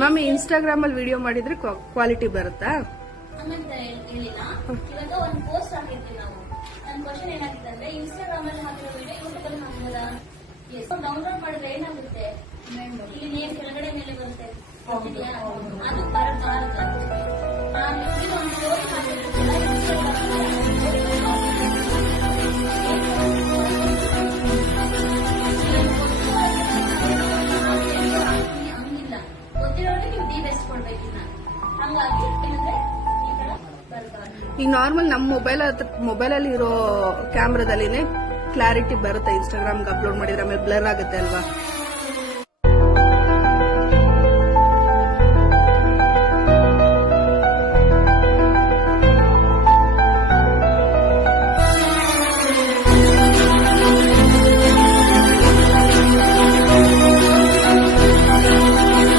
Ma'am Instagram ಅಲ್ಲಿ video ಮಾಡಿದ್ರೆ quality ಬರುತ್ತಾ? ಹಂಗಂತ ಹೇಳಿಲ್ಲ. ಇವಾಗ ಒಂದು ಪೋಸ್ಟ್ ಹಾಕಿರ್ತೀವಿ ನಾವು. ನನ್ನ ಕ್ವಶನ್ ಏನಾಗಿದೆ ಅಂದ್ರೆ ಇನ್ಸ್ಟಾಗ್ರಾಮ್ ಅಲ್ಲಿ ಹಾಕಿರೋ ವಿಡಿಯೋ ಯೂಟ್ಯೂಬ್ ಅಲ್ಲಿ ಹಾಕ್ಬೋದಾ? ಡೌನ್ಲೋಡ್ ಮಾಡಿದ್ರೆ ಏನಾಗುತ್ತೆ? ಇಲ್ಲಿ ನೇಮ್ ಕೆಳಗಡೆ ಮೇಲೆ ಬರುತ್ತೆ. ಅದು ಬರುತ್ತೆ. ಇದು ಒಂದು ಸ್ಟೋರಿ ಹಾಕಿರ್ತೀವಲ್ಲ ಹಂಗಿಲ್ಲ. ಗೊತ್ತಿರೋರಿಗೆ ನೀವು ಡಿ ಬೆಸ್ಟ್ ಕೊಡ್ಬೇಕಿನ್ನ. ಹಂಗಾಗಿ ಏನಂದ್ರೆ ಈ ತರ ಬರುತ್ತೆ. ಈಗ ನಾರ್ಮಲ್ ನಮ್ಮ ಮೊಬೈಲ್ ಅಲ್ಲಿ ಇರೋ ಕ್ಯಾಮ್ರಾದಲ್ಲಿನೇ ಕ್ಲಾರಿಟಿ ಬರುತ್ತೆ. ಇನ್ಸ್ಟಾಗ್ರಾಮ್ಗೆ ಅಪ್ಲೋಡ್ ಮಾಡಿದ್ರೆ ಆಮೇಲೆ ಬ್ಲರ್ ಆಗುತ್ತೆ ಅಲ್ವಾ?